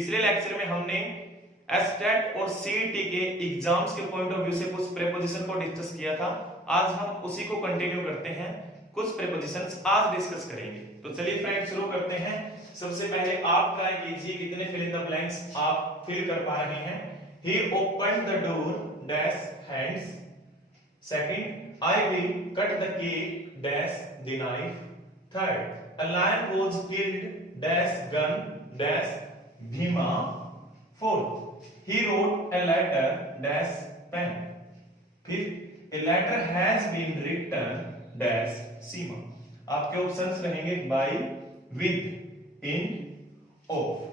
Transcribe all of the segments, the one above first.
पिछले लेक्चर में हमने एसटेट और सीईटी के एग्जाम्स के पॉइंट ऑफ व्यू से कुछ प्रीपोजिशन को डिस्कस किया था। आज हम उसी को कंटिन्यू करते हैं, कुछ प्रीपोजिशंस आज डिस्कस करेंगे। तो चलिए फ्रेंड्स शुरू करते हैं। सबसे पहले आप ट्राई कीजिए कितने फिल इन द ब्लैंक्स आप फिल कर पा रहे हैं। He opened the door dash hands. Second, I will cut the cake dash the knife. Third, a lion was killed dash gun dash Bhima. Fourth, he wrote a letter dash pen. Fifth, a letter has been written dash Seema. आपके options रहेंगे by, with, in, of.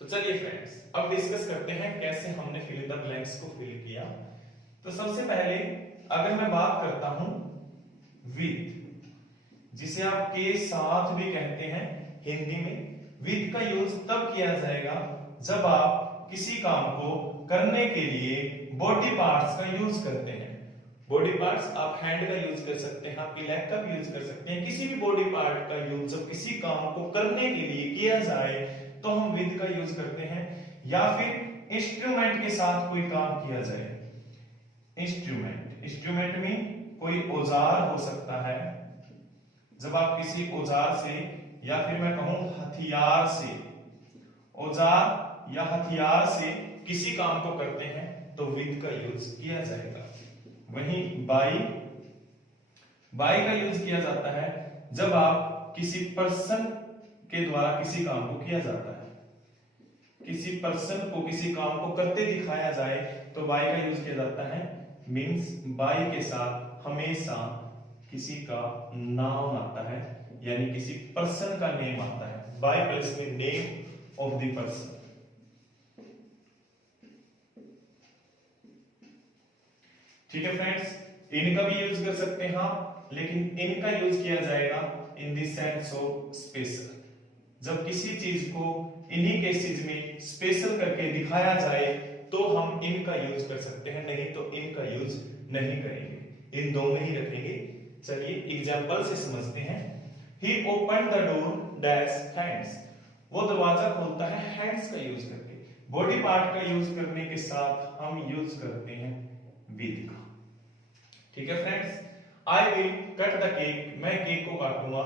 तो चलिए friends अब discuss करते हैं कैसे हमने fill in the blanks को फिल किया। तो सबसे पहले अगर मैं बात करता हूं विद, जिसे आप के साथ भी कहते हैं हिंदी में, विद का यूज तब किया जाएगा जब आप किसी काम को करने के लिए बॉडी पार्ट्स का यूज करते हैं। बॉडी पार्ट्स आप हैंड का यूज कर सकते हैं, आपकी लेग का भी यूज कर सकते हैं। किसी भी बॉडी पार्ट का यूज जब किसी काम को करने के लिए किया जाए तो हम विद का यूज करते हैं। या फिर इंस्ट्रूमेंट के साथ कोई काम किया जाए, इंस्ट्रूमेंट में कोई औजार हो सकता है। जब आप किसी औजार से या फिर मैं कहूं हथियार से, औजार या हथियार से किसी काम को करते हैं तो विद का यूज किया जाएगा। वहीं बाई का यूज किया जाता है जब आप किसी पर्सन के द्वारा किसी काम को किया जाता है, किसी पर्सन को किसी काम को करते दिखाया जाए तो बाय का यूज किया जाता है। मींस बाय के साथ हमेशा किसी का नाम आता है, यानी किसी पर्सन का नेम आता है। बाय प्लस में नेम ऑफ द पर्सन। ठीक है फ्रेंड्स, इनका भी यूज कर सकते हैं आप, लेकिन इनका यूज किया जाएगा in the sense of special. जब किसी चीज को इन्हीं केसेस में स्पेशल करके दिखाया जाए तो हम इनका यूज कर सकते हैं, नहीं तो इनका यूज नहीं करेंगे, इन दो में ही रखेंगे। चलिए एग्जांपल से समझते हैं। He opened the door dash hands. वो दरवाजा खोलता है हैंड्स का यूज करके। बॉडी पार्ट का यूज करने के साथ हम यूज करते हैं विद का। ठीक है friends, I will cut the cake. मैं केक को काटूंगा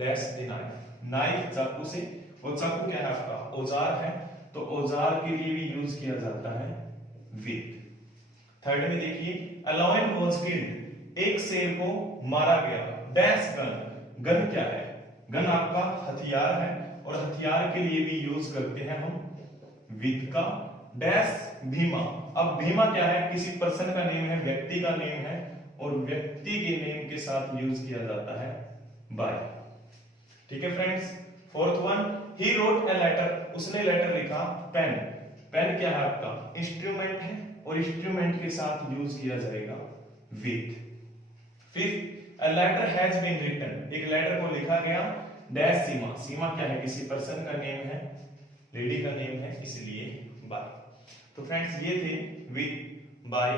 dash the knife. नाइफ चाकू से, वो चाकू क्या है आपका औजार है, तो औजार के लिए भी यूज किया जाता है विद। थर्ड में देखिए, a lion was killed. एक शेर को मारा गया डैश गन। गन क्या है? गन आपका हथियार है और हथियार के लिए भी यूज करते हैं हम विद का। डैश भीमा। अब भीमा क्या है? किसी पर्सन का नेम है, व्यक्ति का नेम है, और व्यक्ति के नेम के साथ यूज किया जाता है बाय। ठीक है friends, fourth one, he wrote a letter. उसने लेटर लिखा। पेन, पेन क्या है आपका इंस्ट्रूमेंट है और इंस्ट्रूमेंट के साथ यूज किया जाएगा with. Fifth, a letter has been written. एक लेटर को लिखा गया डैश सीमा। सीमा क्या है? किसी पर्सन का नेम है, लेडी का नेम है, इसलिए बाय। तो फ्रेंड्स ये थे विद, बाय,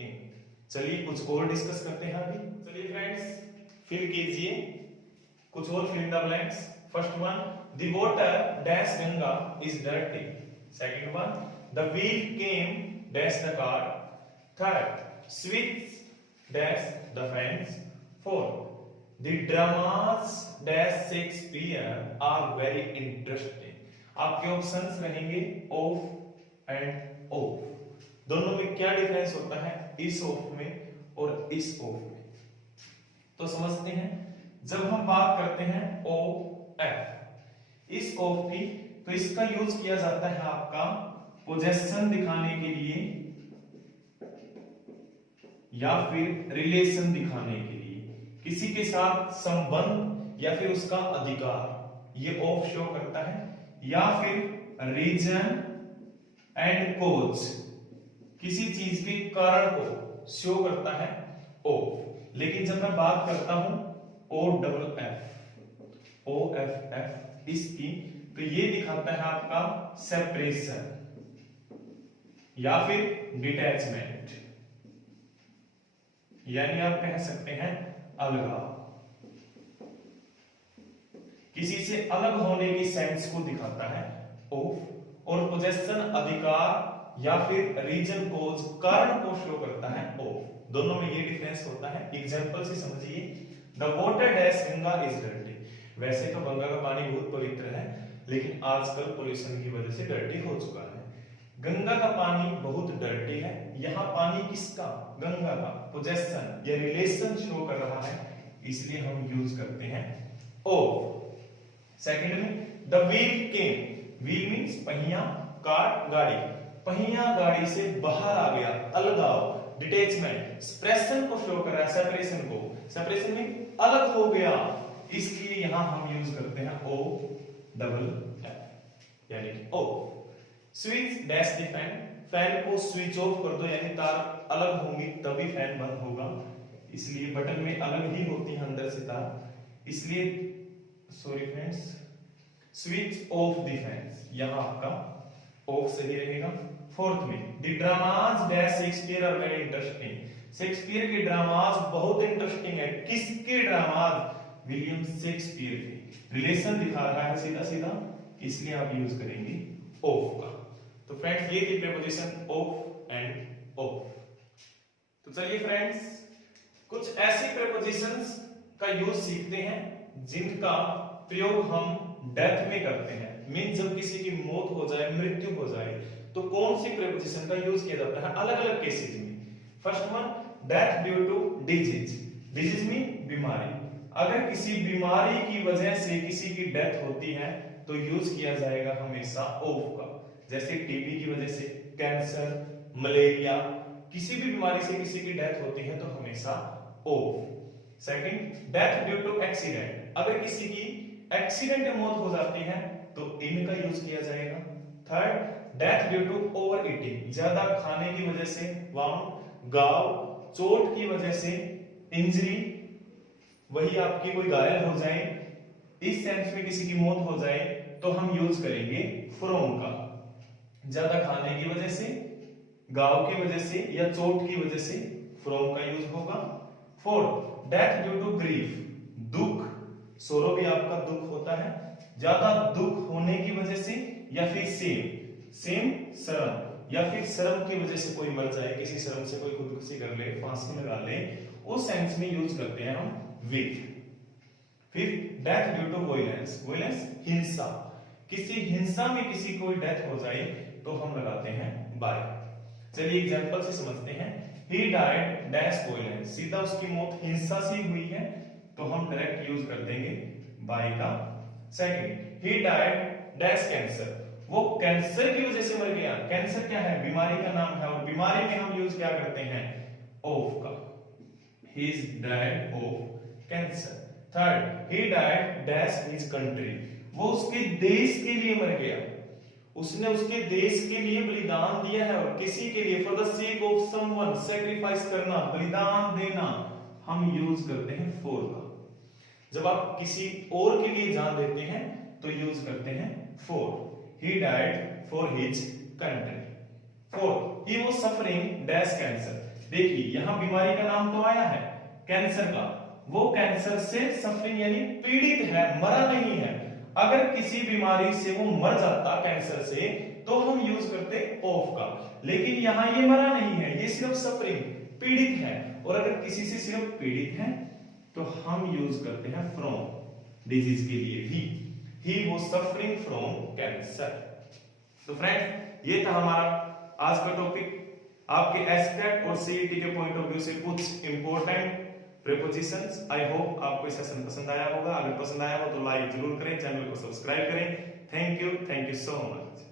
इन। चलिए कुछ और डिस्कस करते हैं अभी। चलिए फ्रेंड्स फिल कीजिए कुछ और fill in the blanks. First one, the water dash Ganga is dirty. Second one, the wheel came dash the car. Third, switch dash the fence. Fourth, the dramas dash Shakespeare are very interesting. आपके options रहेंगे off and off. दोनों में क्या difference होता है? इस of में और इस ऑफ में। तो समझते हैं, जब हम बात करते हैं ओ एफ, इस ऑफ की, तो इसका यूज किया जाता है आपका पोजेशन दिखाने के लिए या फिर रिलेशन दिखाने के लिए, किसी के साथ संबंध या फिर उसका अधिकार, ये ऑफ शो करता है। या फिर रीजन एंड कोज, किसी चीज के कारण को शो करता है ऑफ। लेकिन जब मैं बात करता हूं O double F, O F F इसकी, तो ये दिखाता है आपका सेपरेशन या फिर डिटैचमेंट, यानी आप कह सकते हैं अलगाव। किसी से अलग होने की सेंस को दिखाता है ऑफ, और पोजेशन अधिकार या फिर रीजन कोज कारण को शो करता है ऑफ। दोनों में ये डिफरेंस होता है। एग्जांपल से समझिए, the water dash Ganga is dirty. वैसे तो गंगा का पानी बहुत पवित्र है, लेकिन आजकल पोल्यूशन की वजह से डर्टी हो चुका है। गंगा का पानी बहुत डर्टी है। यहाँ पानी किसका? गंगा का। पोजेशन या रिलेशन शो कर रहा है, इसलिए हम यूज करते हैं ऑफ। सेकंड में, the wheel came. Wheel means पहिया, कार गाड़ी। पहिया गाड़ी से बाहर आ गया, अलगाव, डिटैचमेंट। एक्सप्रेशन को शो कर रहा है, सेपरेशन को। सेपरेशन में अलग हो गया, इसलिए यहां हम यूज करते हैं ओ डबल एफ, यानी कि O. Switch dash the fan. Fan को स्विच ऑफ कर दो, यानी तार अलग होंगी तभी फैन बंद होगा, इसलिए बटन में अलग ही होती है अंदर से तार, इसलिए sorry friends, switch off the fan, यहां आपका ऑफ सही रहेगा। फोर्थ में, the dramas dash Shakespeare are very interesting. Shakespeare के ड्रामास बहुत इंटरेस्टिंग है। किसके ड्रामास? विलियम शेक्सपियर के। रिलेशन दिखा रहा है सीधा सीधा, इसलिए आप यूज करेंगे ऑफ का। तो फ्रेंड्स, ये थी प्रीपोजिशन ऑफ एंड ऑफ। तो चलिए फ्रेंड्स, कुछ ऐसी प्रीपोजिशंस का यूज सीखते हैं जिनका प्रयोग हम डेथ में करते हैं। मीन जब किसी की मौत हो जाए, मृत्यु हो जाए, तो कौन सी प्रीपोजिशन का यूज किया जाता है अलग अलग केसेस में। First one, death due to disease. Disease mean बीमारी। अगर किसी बीमारी की वजह से किसी की डेथ होती है तो यूज किया जाएगा हमेशा ऑफ का। जैसे टीबी की वजह से, कैंसर, मलेरिया, किसी भी बीमारी से किसी की डेथ होती है तो हमेशा of. Second, death due to accident. अगर किसी की एक्सीडेंट में मौत हो जाती है तो इन का यूज किया जाएगा। Third, death due to over eating. ज्यादा खाने की वजह से, वाउंड, घाव, चोट की वजह से, इंजरी, वही आपकी कोई घायल हो जाए, इस सेंस में किसी की मौत हो जाए तो हम यूज करेंगे फ्रॉम का। ज्यादा खाने की वजह से, घाव की वजह से या चोट की वजह से फ्रॉम का यूज होगा। Fourth, death due to grief. दुख, सोरो भी आपका दुख होता है। ज्यादा दुख होने की वजह से या फिर सेम शर्म, या फिर शर्म की वजह से कोई मर जाए, किसी शर्म से कोई खुदकुशी कर ले, फांसी लगा ले, उस सेंस में यूज करते हैं हम with. Fifth, death due to violence. Violence हिंसा, किसी हिंसा में किसी को डेथ हो जाए तो हम लगाते हैं बाय। चलिए एग्जांपल से समझते हैं। He died dash violence. सीधा उसकी मौत हिंसा से हुई है तो हम डायरेक्ट यूज कर देंगे बाय का। Second, he died dash cancer. वो कैंसर की वजह से मर गया। कैंसर क्या है? बीमारी का नाम है, और बीमारी में हम यूज क्या करते हैं? ऑफ का। He is died of cancer. Third, he died dash his country. वो उसके देश के लिए मर गया, उसने उसके देश के लिए बलिदान दिया है, और किसी के लिए, for the sake of someone, sacrifice करना, बलिदान देना, हम यूज करते हैं फॉर का। जब आप किसी और के लिए जान देते हैं तो यूज करते हैं for. He died for his country. Fourth, he was suffering dash cancer. देखिए यहां बीमारी का नाम तो आया है कैंसर का, वो कैंसर से सफरिंग यानी पीड़ित है, मरा नहीं है। अगर किसी बीमारी से वो मर जाता कैंसर से तो हम यूज करते ऑफ का, लेकिन यहां ये मरा नहीं है, ये सिर्फ सफरिंग, पीड़ित है। और अगर किसी से सिर्फ पीड़ित है तो हम यूज करते हैं फ्रॉम, डिजीज के लिए भी। He was suffering from cancer. तो फ्रेंड, ये था हमारा आज का टॉपिक। आपके एस्पेक्ट और सीईटी के पॉइंट ऑफ व्यू से कुछ इंपॉर्टेंट प्रीपोजिशंस। आई होप आपको ये सेशन पसंद आया होगा। अगर पसंद आया हो तो लाइक जरूर करें, चैनल को सब्सक्राइब करें। Thank you so much.